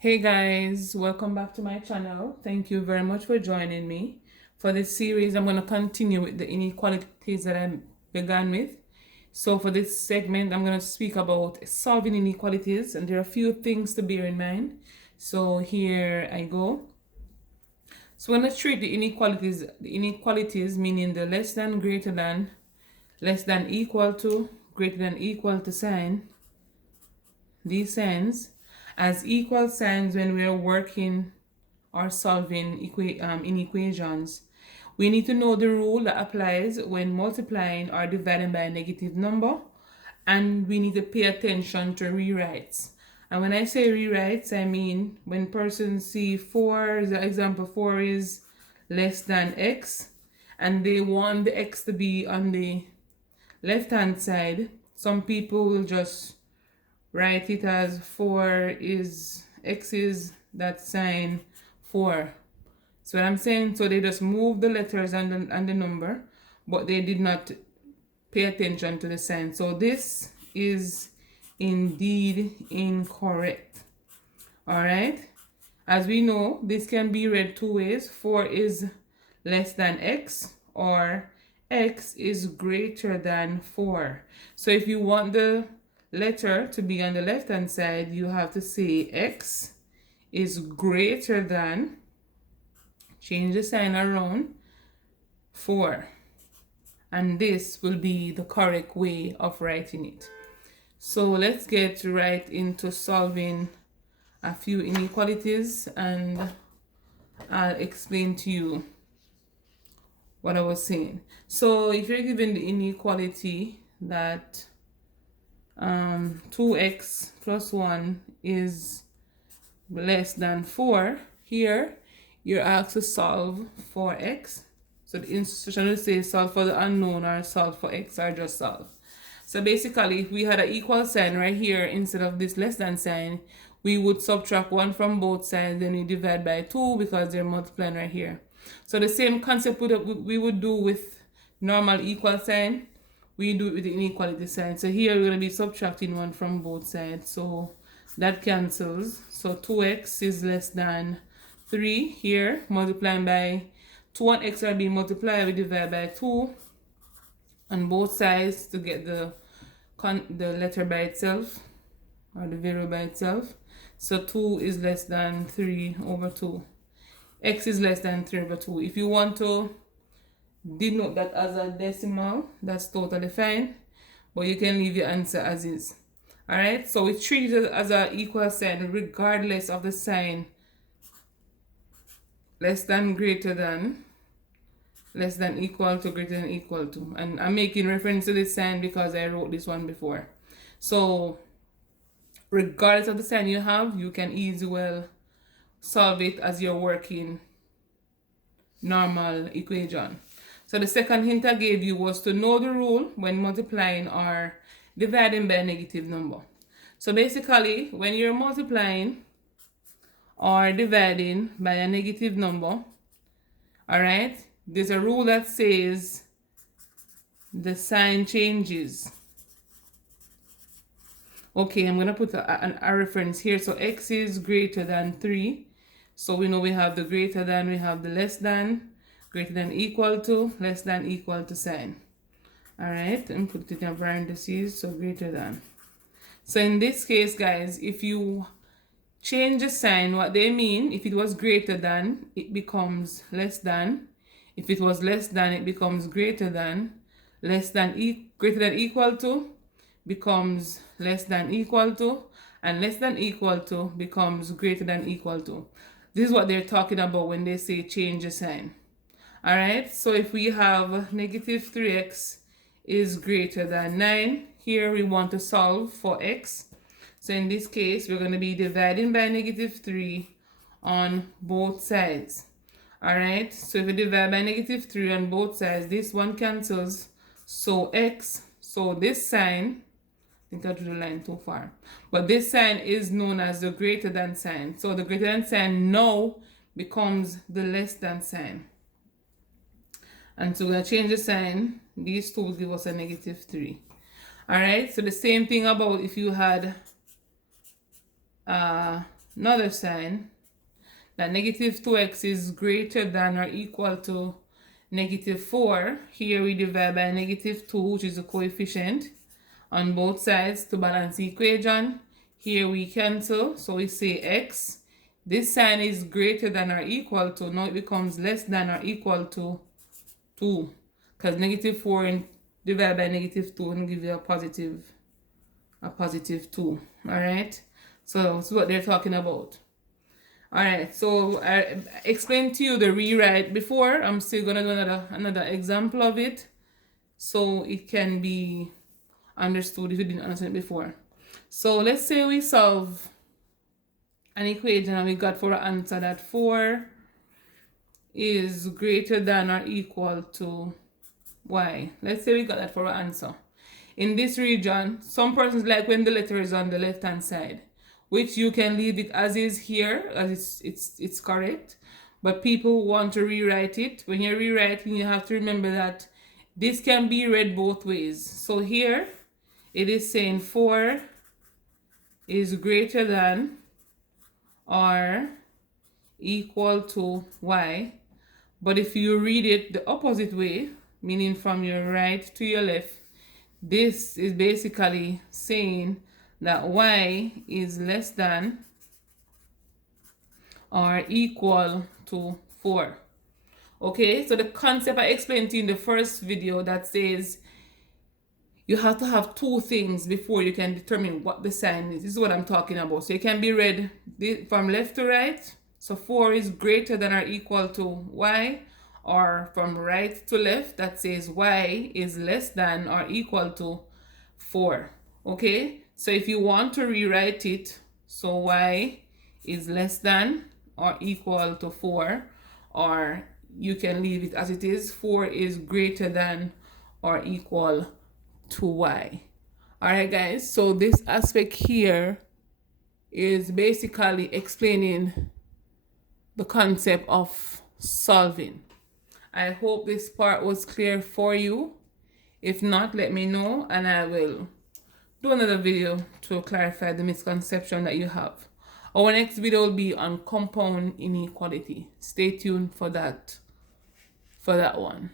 Hey guys, welcome back to my channel. Thank you very much for joining me. For this series, I'm going to continue with the inequalities that I began with. So for this segment, I'm going to speak about solving inequalities, and there are a few things to bear in mind. So here I go. So we're going to treat the inequalities meaning the less than, greater than, less than, equal to, greater than, equal to sign, these signs as equal signs when we are working or solving in equations. We need to know the rule that applies when multiplying or dividing by a negative number, and we need to pay attention to rewrites. And when I say rewrites, I mean when persons see 4, the example 4 is less than x, and they want the x to be on the left hand side, some people will just write it as 4 is x is that sign 4. So what I'm saying, so they just move the letters and the number, but they did not pay attention to the sign. So this is indeed incorrect. All right. As we know, this can be read two ways. 4 is less than x, or x is greater than 4. So if you want the letter to be on the left hand side, you have to say x is greater than, change the sign around, 4. And this will be the correct way of writing it. So let's get right into solving a few inequalities, and I'll explain to you what I was saying. So if you're given the inequality that 2x plus 1 is less than 4, here you're asked to solve for x. So the instruction will say solve for the unknown or solve for x or just solve. So basically, if we had an equal sign right here instead of this less than sign, we would subtract 1 from both sides, then we divide by 2 because they're multiplying right here. So the same concept we would do with normal equal sign, we do it with the inequality sign. So here we're going to be subtracting 1 from both sides. So that cancels. So 2x is less than 3 here, multiplying by 2 and x are being multiplied, we divide by 2 on both sides to get the letter by itself or the variable by itself. So 2 is less than 3 over 2. X is less than 3 over 2. If you want to denote that as a decimal, that's totally fine, but you can leave your answer as is. Alright, so we treat it as an equal sign regardless of the sign. Less than, greater than, less than, equal to, greater than, equal to. And I'm making reference to this sign because I wrote this one before. So regardless of the sign you have, you can easily well solve it as you're working normal equation. So the second hint I gave you was to know the rule when multiplying or dividing by a negative number. So basically, when you're multiplying or dividing by a negative number, all right, there's a rule that says the sign changes. Okay, I'm going to put a reference here. So x is greater than 3. So we know we have the greater than, we have the less than, greater than, equal to, less than, equal to sign. All right, and put it in parentheses, so greater than. So in this case, guys, if you change the sign, what they mean, if it was greater than, it becomes less than. If it was less than, it becomes greater than. Less than, greater than, equal to becomes less than, equal to, and less than, equal to becomes greater than, equal to. This is what they're talking about when they say change the sign. All right, so if we have negative 3x is greater than 9, here we want to solve for x. So in this case, we're going to be dividing by negative 3 on both sides. All right, so if we divide by negative 3 on both sides, this one cancels. So x, so this sign, I think I drew the line too far, but this sign is known as the greater than sign. So the greater than sign now becomes the less than sign. And so we're going to change the sign. These two will give us a negative 3. All right, so the same thing about if you had another sign, that negative 2x is greater than or equal to negative 4. Here we divide by negative 2, which is a coefficient, on both sides to balance the equation. Here we cancel, so we say x. This sign is greater than or equal to, now it becomes less than or equal to 2, because negative 4 divided by negative 2 will give you a positive 2. All right, so that's what they're talking about. All right, so I explained to you the rewrite before. I'm still gonna do another example of it so it can be understood if you didn't understand it before. So let's say we solve an equation and we got for an answer that 4 is greater than or equal to y. Let's say we got that for an answer. In this region, some persons like when the letter is on the left hand side, which you can leave it as is here, as it's correct. But people want to rewrite it. When you're rewriting, you have to remember that this can be read both ways. So here, it is saying 4 is greater than or equal to y. But if you read it the opposite way, meaning from your right to your left, this is basically saying that y is less than or equal to 4. Okay, so the concept I explained to you in the first video that says you have to have two things before you can determine what the sign is. This is what I'm talking about. So it can be read from left to right. So 4 is greater than or equal to y, or from right to left that says y is less than or equal to 4. Okay, so if you want to rewrite it, so y is less than or equal to 4, or you can leave it as it is, 4 is greater than or equal to y. All right, guys, so this aspect here is basically explaining the concept of solving. I hope this part was clear for you. If not, let me know and I will do another video to clarify the misconception that you have. Our next video will be on compound inequality. Stay tuned for that one.